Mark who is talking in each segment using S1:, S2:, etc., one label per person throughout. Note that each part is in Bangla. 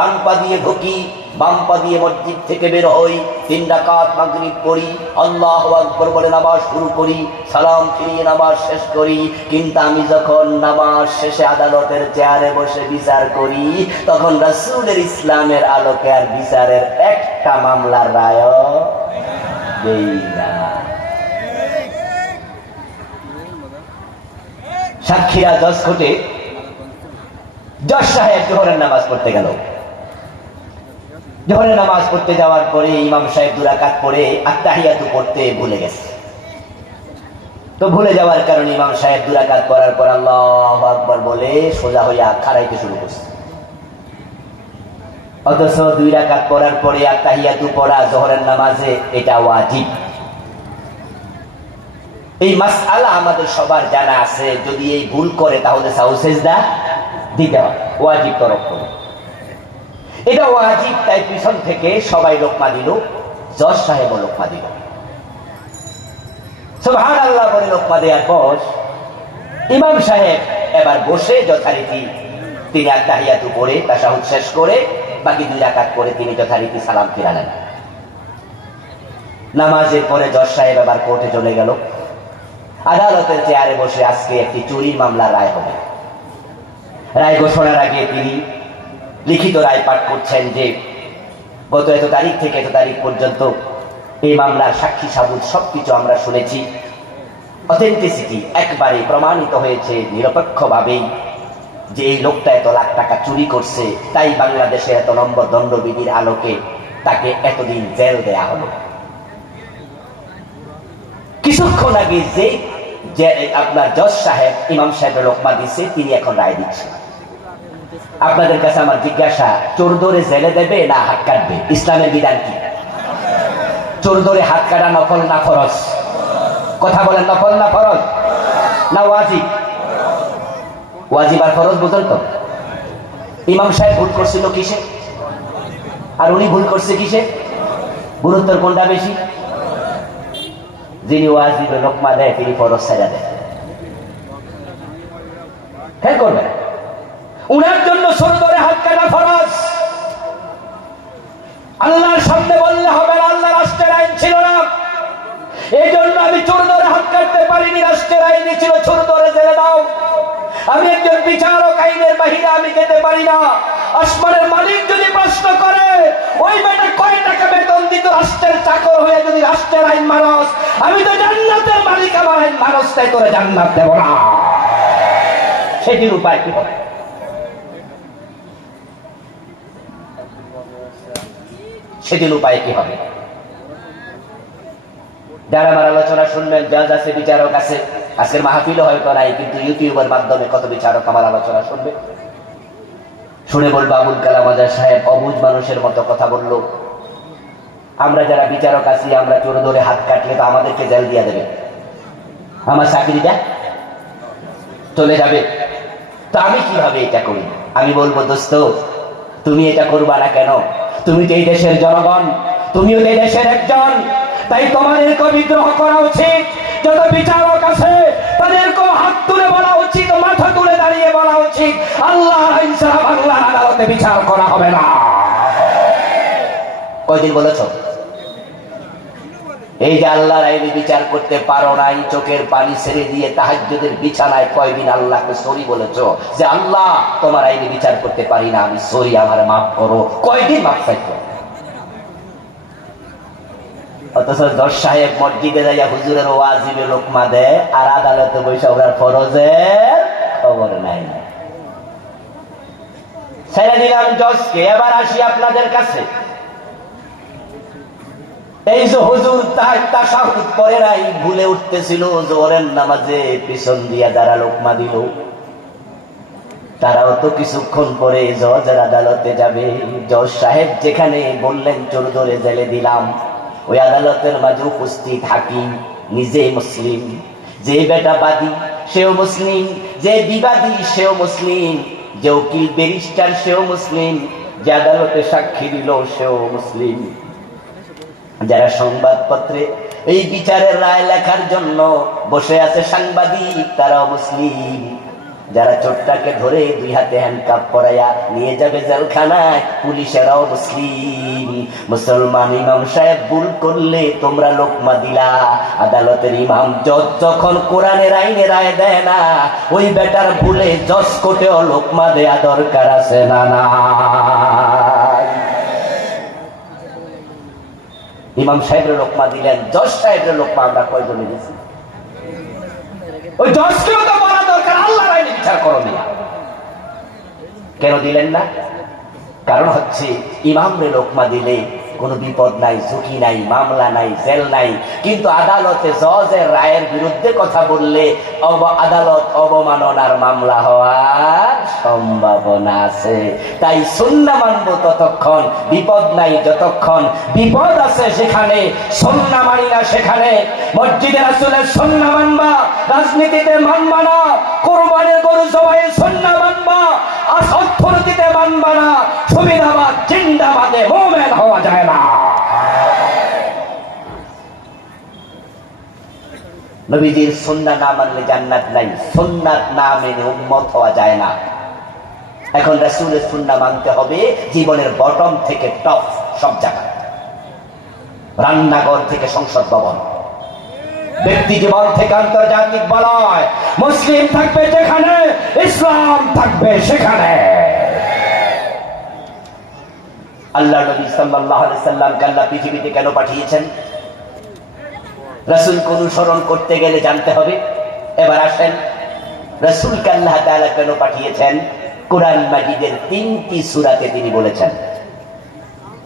S1: ডান পা দিয়ে ঢুকি, বাম পা দিয়ে মসজিদ থেকে বের হই, তিন রাকাত মাগরিব করি, আল্লাহ আকবর বলে নামাজ শুরু করি, সালাম ফিরিয়ে নামাজ শেষ করি। কিন্তু আমি যখন নামাজ শেষে আদালতের চেয়ারে বসে বিচার করি, তখন রাসূলের ইসলামের আলোকে আর বিচারের একটা মামলার রায় দেই না। সাক্ষীরা দশ কোটে জজ সাহেব জোহরের নামাজ পড়তে গেল। জোহরের নামাজ পড়তে যাওয়ার পরে ইমাম সাহেব দুরাকাত পড়ে আত্মাহিয়াতু পড়তে ভুলে গেছে। তো ভুলে যাওয়ার কারণে ইমাম সাহেব দুরাকাত পড়ার পর আল্লাহ আকবর বলে সোজা হইয়া খারাইতে শুরু করছে। অথচ দুই রাকাত পড়ার পরে আত্মাহিয়াতু পড়া জোহরের নামাজে এটা ওয়াজিব। এই মাসআলা আমাদের সবার জানা আছে, যদি এই ভুল করে তাহলে সাউসেজদা দিতে হয়, ওয়াজিব তরফ করে। এটা ওয়াজিব, তাই পিছন থেকে সবাই লোকমা দিল জজ সাহেব লোকমা দিল সুবহান আল্লাহ বলে লোকমা দেওয়ার ইমাম সাহেব এবার বসে যথারীতি তিনি তাসাহুদ শেষ করে, বাকি দুই করে তিনি যথারীতি সালাম ফিরালেন। নামাজের পরে জজ সাহেব আবার কোর্টে চলে গেল। আদালতের চেয়ারে বসে আজকে একটি চুরির মামলার রায় হবে। রায় ঘোষণার আগে তিনি লিখিত রায় পাঠ করছেন যে গত এত তারিখ থেকে এত তারিখ পর্যন্ত এই মামলার সাক্ষী সাবুত সবকিছু আমরা শুনেছি। অথেন্টিসিটি একবারে প্রমাণিত হয়েছে নিরপেক্ষভাবেই যে এই লোকটা এত লাখ টাকা চুরি করছে, তাই বাংলাদেশের এত নম্বর দণ্ডবিধির আলোকে তাকে এতদিন জেল দেয়া হলো। কিছুক্ষণ আগে যে আপনার জজ সাহেব, ইমাম সাহেবের লোকমা দিচ্ছে তিনি এখন রায় দিচ্ছেন। আপনাদের কাছে আমার জিজ্ঞাসা, চোর ধরে জেলে দেবে না হাত কাটবে? ইসলামের বিধান কি? চোর ধরে হাত কাটা নফল না ফরজ? কথা বলেন, নফল না ফরজ? না ওয়াজিব? ওয়াজিব আর ফরজ বুঝলেন তো? ইমাম সাহেব ভুল করছিল কিসে? আর উনি ভুল করছে কিসে? গুরুত্বর কোনটা বেশি? যিনি ওয়াজিবে লোকমা দেয়, তিনি ফরজ ছেড়ে দেয়। খেয়াল করবেন? উনার জন্য সুন্দরে হাত কাটা ফরজ। আল্লাহর সামনে বললে হবে আল্লাহ রাষ্ট্রের আইন ছিল না। এই জন্য আমি চোর ধরে হাত কাটতে পারিনি, রাষ্ট্রের আইনে ছিল চোর ধরে জেলে দাও। আমি একজন বিচারক, আইনের বাহিরে আমি যেতে পারি না। আসমানের মালিক যদি প্রশ্ন করে, ওই বেটা কয় টাকা বেতন দিত রাষ্ট্রের চাকর হয়ে যদি রাষ্ট্রের আইন মানুষ আমি তো জান্নাতের মালিক, আমার আইন মানুষ তাই তোরে জান্নাত দেব না। সেটির উপায় কি হবে? সেদিন উপায় কি হবে? যারা আমার আলোচনা শুনবেন জাজ আছে বিচারক আছে, আজকের মাহফিলও হয়তো নাই, কিন্তু ইউটিউবের মাধ্যমে কত বিচারক আমার আলোচনা শুনবে? শুনে বলব, আবুল কালাম আজাদ সাহেব অবুজ মানুষের মতো কথা বলল। আমরা যারা বিচারক আছি, আমরা চোর ধরে হাত কাটলে তো আমাদেরকে জেল দিয়ে দেবে। আমার চাকরিটা চলে যাবে। তো আমি কীভাবে এটা করি? আমি বলব, দোস্ত, তুমি এটা করবা না কেন? তুমি তো এই দেশের জনগণ, তুমিও এই দেশের একজন। তাই তোমার এরকম বিদ্রোহ করা উচিত। যত বিচারক আছে তাদেরকে হাত তুলে বলা উচিত, মাথা তুলে দাঁড়িয়ে বলা উচিত। আল্লাহ বাংলার আদালতে বিচার করা হবে না। কয়দিন বলেছ? এই যে আল্লাহর আইনে বিচার করতে পারো নাই, চোখের পানি ছেড়ে দিয়ে তাহাজ্জুদের বিছানায় কয়দিন আল্লাহকে সরি বলেছ? যে আল্লাহ, তোমার আইনে বিচার করতে পারি না, আমি সরি, আমার মাফ করো। কয়দিন মাফ চাইতো অথচ আপনাদের কাছে। এই যে হুজুর তাসাহুদ পরে নাই, ভুলে উঠতেছিল জোরের নামাজে, পিছন দিয়া যারা লোকমা দিল। তারাও তো কিছুক্ষণ পরে জজের আদালতে যাবে। জজ সাহেব যেখানে বললেন, চোর ধরে জেলে দিলাম। ওই আদালতের মাঝে উপস্থিত হাকিম নিজে মুসলিম। যে বেটা বাদী, সেও মুসলিম। যে বিবাদী, সেও মুসলিম। যে উকিল, ব্যারিস্টার, সেও মুসলিম। যে আদালতে সাক্ষী দিল, সেও মুসলিম। যারা সংবাদপত্রে এই বিচারের রায় লেখার জন্য বসে আছে সাংবাদিক তারাও মুসলিম যারা চোরটাকে ধরে দুই হাতে হ্যান্ডকাপ করাইয়া নিয়ে যাবে জেলখানায়, পুলিশেরাও মুসলিম। মুসলমান ইমাম সাহেব ভুল করলে তোমরা লোকমা দিলা আদালতের ইমাম জজ যখন কোরআনের আইনে রায় দেয় না, ওই বেটার ভুলে জজ কোটেও লোকমা দেয়া দরকার আছে না না। ইমাম সাহেবের লোকমা দিলেন, জজ সাহেবের লোকমা আমরা কয়জনে দিয়েছি ওই জজকেও তো বলা দরকার আল্লাহ আইনে বিচার করো কেন দিলেন না? কারণ হচ্ছে ইমামরে লোকমা দিলে কোনো বিপদ নাই, ঝুঁকি নাই, মামলা নাই, জেল নাই। কিন্তু আদালতে জজের রায়ের বিরুদ্ধে কথা বললে আদালত অবমাননার মামলা হওয়ার সম্ভাবনা আছে। তাই সন্না মানবো ততক্ষণ, বিপদ নাই যতক্ষণ। বিপদ আছে সেখানে, সন্না মানি না সেখানে। মসজিদের আসলে সন্না মানবা, রাজনীতিতে মানবা না, কোরবানের গরু সবাই সন্না মানবা, আর অর্থনীতিতে মানবা না। সুবিধাবাদ চিন্তাবাদে মোমেন হওয়া যায় না। নবীজির সন্না না মানলে জান্নাত নাই। সন্ন্যাত না মেনে উম্মত হওয়া যায় না। এখন রাসূলের সুন্না মানতে হবে, জীবনের বটম থেকে টপ সব জায়গায়। রান্নাঘর থেকে সংসদ ভবন। ব্যক্তি জীবন থেকে আন্তর্জাতিক বলয়। মুসলিম থাকবে যেখানে, ইসলাম থাকবে সেখানে। আল্লাহ নবী আলাইহি সাল্লামকে আল্লাহ পৃথিবীতে কেন পাঠিয়েছেন? রাসূলকে অনুসরণ করতে গেলে জানতে হবে। এবার আসেন, রাসূলকে আল্লাহ তাআলা কেন পাঠিয়েছেন? কোরআন মাজিদের তিনটি সুরাতে তিনি বলেছেন।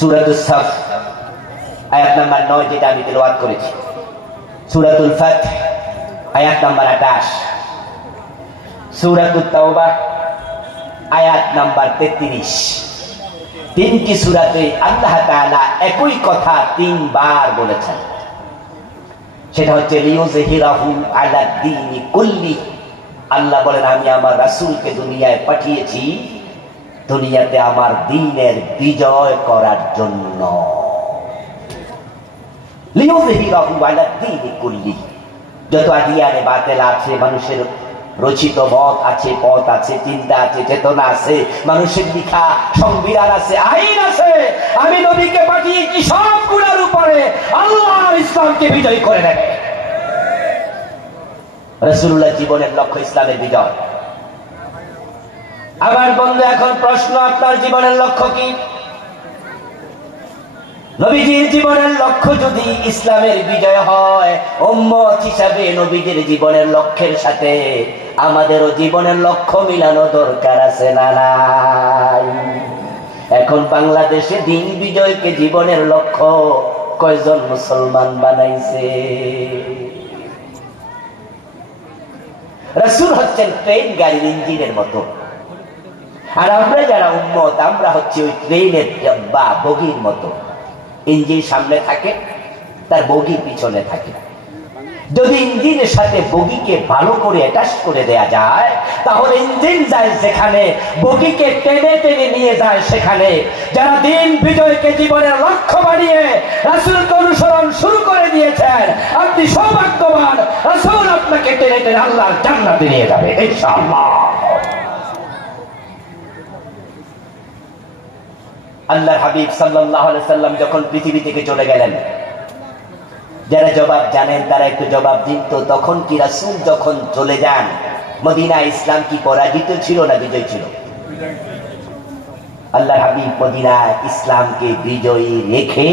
S1: সূরাতুস সাফ, আয়াত নাম্বার 9 যেটা আমি তেলাওয়াত করেছি। সূরাতুল ফাত আয়াত নাম্বার 28 সূরাতুত তাওবা, আয়াত নাম্বার 33 তিনটি সূরাতে আল্লাহ তাআলা একই কথা তিনবার বলেছেন। সেটা হচ্ছে আল্লাহ বলেন, আমি আমার রাসুলকে দুনিয়ায় পাঠিয়েছি। দুনিয়াতে আমার দিনের বিজয় করার জন্য। যত আদিয়ারে বাতেল আছে, মানুষের রচিত মত আছে, পথ আছে, চিন্তা আছে, চেতনা আছে, মানুষের লিখা সংবিধান আছে, আইন আছে। আমি নবীকে পাঠিয়েছি সবগুলোর উপরে। আল্লাহ ইসলামকে বিজয় করে নেবে। রসুল্লাহ জীবনের লক্ষ্য ইসলামের বিজয়। আমার বন্ধু, এখন প্রশ্ন আপনার জীবনের লক্ষ্য কি? নবীজির জীবনের লক্ষ্য যদি ইসলামের বিজয় হয়, উম্মত হিসাবে নবীজির জীবনের লক্ষ্যের সাথে আমাদেরও জীবনের লক্ষ্য মিলানো দরকার আছে না এখন বাংলাদেশে দিন বিজয়কে জীবনের লক্ষ্য কয়জন মুসলমান বানাইছে? রসুল হচ্ছেন ট্রেন গাড়ির ইঞ্জিনের মতো। আর আমরা যারা উম্মত, আমরা হচ্ছে ওই ট্রেনের বা বগির মতো। ইঞ্জিন সামনে থাকে, তার বগি পিছনে থাকে। যদি ইঞ্জিনের সাথে বগিকে ভালো করে অ্যাটাচ করে দেয়া যায়, তাহলে ইঞ্জিন যায় যেখানে বগিকে টেনে টেনে নিয়ে যায় সেখানে। যারা দিন বিজয়কে জীবনের লক্ষ্য বানিয়ে রাসুলকে অনুসরণ শুরু করে দিয়েছেন, আপনি সৌভাগ্যবান, রাসুল আপনাকে টেনে টেনে আল্লাহর জান্নাতে নিয়ে যাবে, ইনশাআল্লাহ। আল্লাহর হাবিব সাল্লাম যখন পৃথিবী থেকে চলে গেলেন, যারা জবাব জানেন তারা একটু জবাব দিন তো, তখন কি রাসূল যখন চলে যান মদিনা ইসলাম কি পরাজিত ছিল না বিজয় ছিল? আল্লাহ হাবিব মদিনা ইসলামকে বিজয়ী রেখে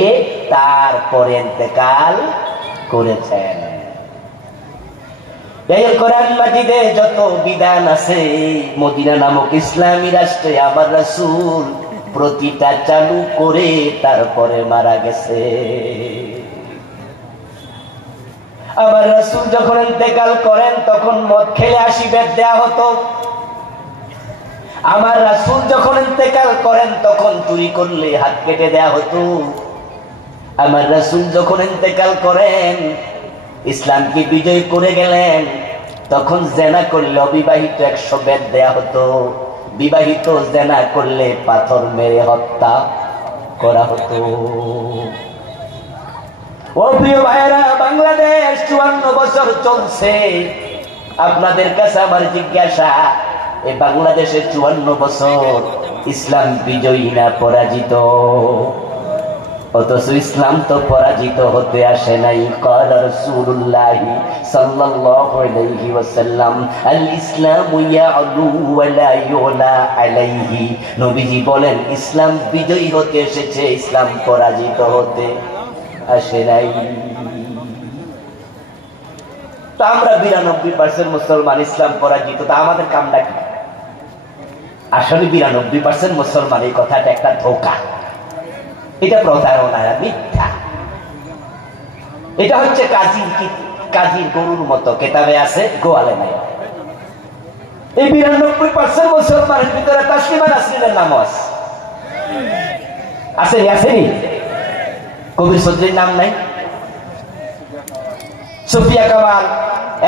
S1: তারপরে ইন্তেকাল করেছেন। যত বিধান আছে, মদিনা নামক ইসলামী রাষ্ট্রে আমার রাসূল প্রতিটা চালু করে তারপরে মারা গেছে। আমার রাসূল যখন ইন্তেকাল করেন, তখন মদ খেলে আসি বেদ দেয়া হতো। আমার রাসূল যখন ইন্তেকাল করেন, তখন চুরি করলে হাত কেটে দেয়া হতো। আমার রাসুল যখন ইন্তেকাল করেন, ইসলামকে বিজয় করে গেলেন, তখন জেনা করলে অবিবাহিত একশো বেদ দেয়া হতো। বিবাহিত জেনা করলে পাথর মেরে হত্যা করা হতো। ও প্রিয় ভাইরা বাংলাদেশ চুয়ান্ন বছর চলছে। আপনাদের কাছে আমার জিজ্ঞাসা এই বাংলাদেশের চুয়ান্ন বছর ইসলাম বিজয়ী না পরাজিত? অথচ ইসলাম তো পরাজিত হতে আসে নাই قال رسول الله صلى الله عليه وسلم الاسلام يعلو ولا يعلى عليه নবীজি বলেন ইসলাম বিজয়ী হতে এসেছে ইসলাম পরাজিত হতে আসে নাই তো আমরা বিরানব্বই পার্সেন্ট মুসলমান ইসলাম পরাজিত তা আমাদের কামটা কি আসলে বিরানব্বই পার্সেন্ট মুসলমান এই কথাটা একটা ধোকা এটা প্রতারণা মিথ্যা। এটা হচ্ছে কাজীর কাজীর গরুর মতো। কেতাবে আছে, গোয়ালে নাই। এই বিরানব্বই পার্সেন্ট মুসলমানের ভিতরে তাসলিমা নাসরিনের নাম আছে। আসেনি আসেনি কবির সদ্রির নাম নাই। সুফিয়া কামাল,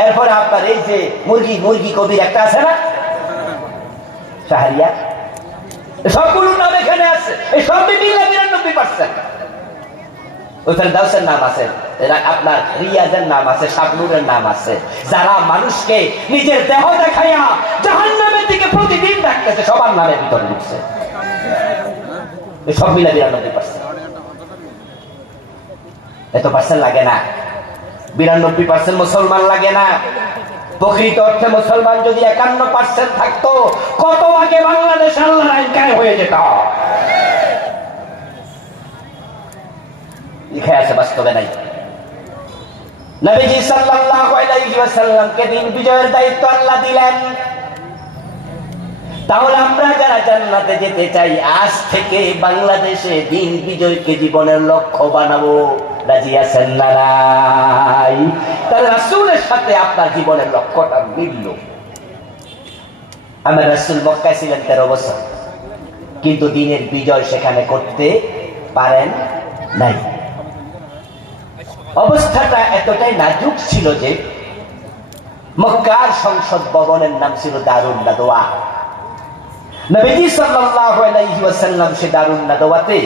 S1: এরপরে আপনার এই যে মুরগি মুরগি কবির একটা আছে না? শাহরিয়া সবগুলোর নাম এখানে আছে। এই সব মিলে পার্সেন্ট নাম আছে আপনার রিয়াজের নাম আছে, শাবনুরের নাম আছে। যারা মানুষকে নিজের দেহ দেখাইয়া দিকে প্রতিদিন ডাকতেছে সবার নামের ভিতরে ঢুকছে। সব মিলে বিরানব্বই পার্সেন্ট এত পার্সেন্ট লাগে না। বিরানব্বই পার্সেন্ট মুসলমান লাগে না। প্রকৃত অর্থে মুসলমান যদি একান্ন পার্সেন্ট থাকতো, কত আগে বাংলাদেশ আল্লাহ হয়ে যেত? লিখে আছে বাস্তবে নাই। নবীজি সাল্লাল্লাহু আলাইহি ওয়াসাল্লামকে দিন বিজয়ের দায়িত্ব আল্লাহ দিলেন। তাহলে আমরা যারা জান্নাতে যেতে চাই, আজ থেকে বাংলাদেশে দিন বিজয়কে জীবনের লক্ষ্য বানাবো। রাজি আছেন না নাই? তার রাসূলের সাথে আপনার জীবনের লক্ষ্যটা মিলল। আমার রাসূল মক্কায় ছিলেন তেরো বছর। কিন্তু দিনের বিজয় সেখানে করতে পারেন নাই। অবস্থাটা এতটাই নাজুক ছিল যে মক্কার সংসদ ভবনের নাম ছিল দারুণ নাদোয়া নবীজি সাল্লাল্লাহু আলাইহি ওয়াসাল্লাম সে দারুণ নাদওয়াতে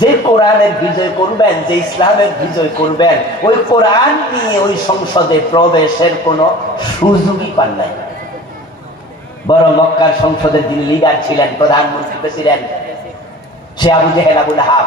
S1: যে কোরআনের বিজয় করবেন, যে ইসলামের বিজয় করবেন, ওই কোরআন নিয়ে ওই সংসদে প্রবেশের কোনো সুযোগই পান নাই। বড় মক্কার সংসদের যিনি লিডার ছিলেন, প্রধানমন্ত্রী প্রেসিডেন্ট সে আবু জেহেল, আবুল হাব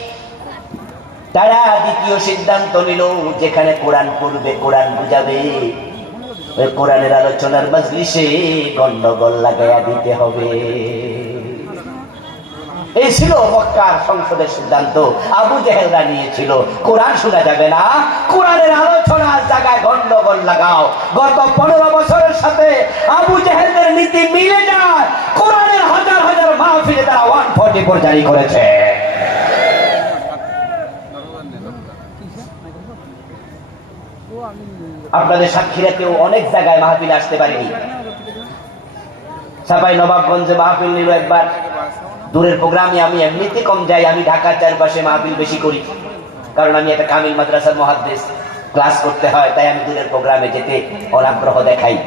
S1: তারা দ্বিতীয় সিদ্ধান্ত নিল যেখানে কোরআন পড়বে, কোরআন বুঝাবে। ওই কোরআনের আলোচনার মজলিসে গন্ডগোল লাগাইয়া দিতে হবে। এই ছিল মক্কার সংসদের সিদ্ধান্ত। আবু জেহেলরা নিয়েছিল কোরআন শোনা যাবে না। কোরআনের আলোচনার জায়গায় গন্ডগোল লাগাও। গত পনেরো বছরের সাথে আবু জেহেলদের নীতি মিলে যায়। কোরআনের হাজার হাজার মাহফিলে তারা ওয়ান ফোর্টি ফোর জারি করেছে। আপনাদের সাক্ষীরা কেউ অনেক জায়গায় মাহফিলে আসতে পারেনি। সাপাই নবাবগঞ্জে মাহফিল নিল একবার। দূরের প্রোগ্রামে আমি এমনিতে কম যাই, আমি ঢাকার চারপাশে মাহফিল বেশি করি। কারণ আমি একটা কামিল মাদ্রাসার মহাদ্দেশ। ক্লাস করতে হয়, তাই আমি দূরের প্রোগ্রামে যেতে অনাগ্রহ দেখাই।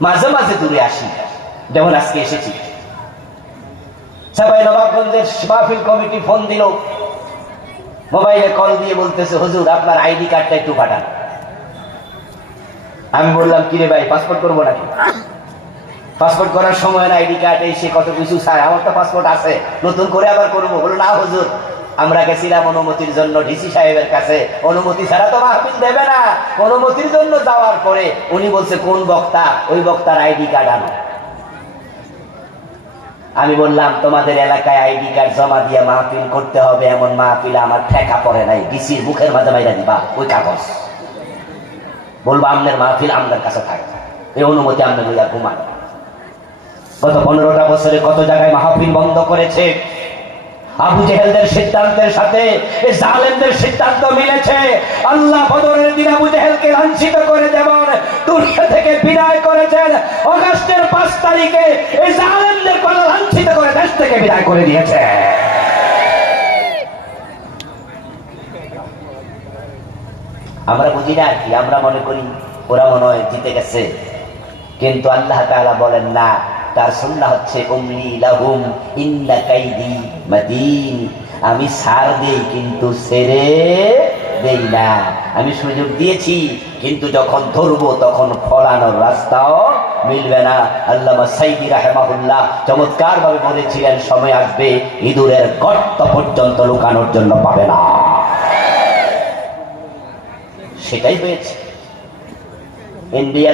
S1: মাঝে মাঝে দূরে আসি, যেমন আজকে এসেছি। সাপাই নবাবগঞ্জের মাহফিল কমিটি ফোন দিল। মোবাইলে কল দিয়ে বলতেছে, হুজুর, আপনার আইডি কার্ডটা একটু পাঠান। আমি বললাম, কিরে ভাই পাসপোর্ট করব নাকি? পাসপোর্ট করার সময় না আইডি কার্ড এসে কত কিছু চায়। আমার তো পাসপোর্ট আছে। নতুন করে আবার করব। বলো না, হুজুর। আমরা গেছিলাম অনুমতির জন্য ডিসি সাহেবের কাছে। অনুমতি ছাড়া তো মাহফিল দেবে না। অনুমতির জন্য যাওয়ার পরে উনি বলছে, কোন বক্তা? ওই বক্তার আইডি কার্ড আনো। আমি বললাম, তোমাদের এলাকায় আইডি কার্ড জমা দিয়ে মাহফিল করতে হবে। এমন মাহফিল আমার ঠেকা পড়ে নাই। ডিসির মুখের মাঝে মাইরা দিবা। ওই কাগজ। বলব, আমনের মাহফিল আমনের কাছে থাকে। এই অনুমতি আমনে লইয়া ঘুমান গত পনেরোটা বছরে কত জায়গায় মাহফিল বন্ধ করেছে? আবু জেহেলদের সিদ্ধান্তের সাথে জালেমদের সিদ্ধান্ত মিলেছে। আল্লাহ বদরের দিন আবু জেহেলকে লাঞ্ছিত করে যেমন দুনিয়া থেকে বিদায় করেছেন। অগাস্টের পাঁচ তারিখে এই জালেমদের কোনো লাঞ্ছিত করে দেশ থেকে বিদায় করে দিয়েছে। আমরা বুঝি না কি, আমরা মনে করি ওরা মনে হয় জিতে গেছে। কিন্তু আল্লাহ তাআলা বলেন, না, তার সুন্না হচ্ছে আমি সার দেই, কিন্তু ছেড়ে দেই না। আমি সুযোগ দিয়েছি, কিন্তু যখন ধরবো, তখন ফলানোর রাস্তাও মিলবে না। আল্লামা সাইদি রাহেমাহুল্লাহ চমৎকার ভাবে বলেছিলেন, সময় আসবে, ইঁদুরের গর্ত পর্যন্ত লুকানোর জন্য পাবে না। সেটাই হয়েছে। ইন্ডিয়া